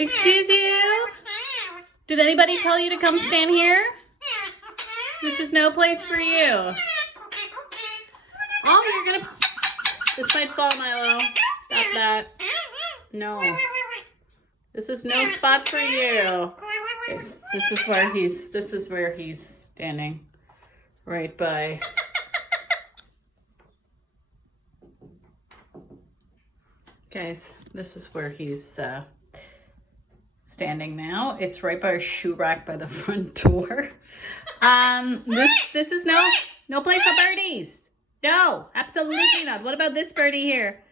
Excuse you? Did anybody tell you to come stand here? This is no place for you. Oh, you're gonna... This might fall, Milo. Stop that. No. This is no spot for you. This is where he's standing. Right by... Guys, this is where he's standing now. It's right by our shoe rack by the front door. This is no place for birdies. No, absolutely not. What about this birdie here?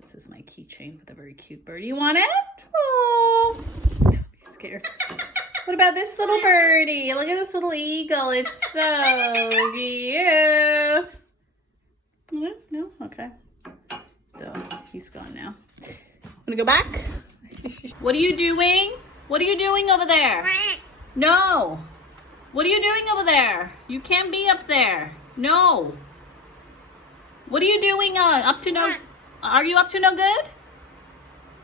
This is my keychain with a very cute birdie. You want it? Oh, don't be scared. What about this little birdie? Look at this little eagle. It's so cute. No? Okay. So he's gone now. I'm gonna go back. What are you doing? What are you doing over there? No. What are you doing over there? You can't be up there. No. What are you doing up to no... Are you up to no good?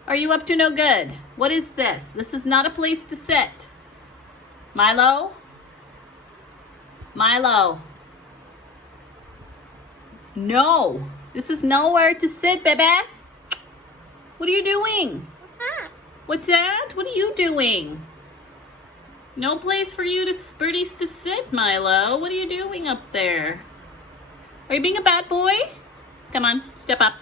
Are you up to no good? What is this? This is not a place to sit. Milo? Milo. No. This is nowhere to sit, baby. What are you doing? What's that? What are you doing? No place for you to birdies to sit, Milo. What are you doing up there? Are you being a bad boy? Come on, step up.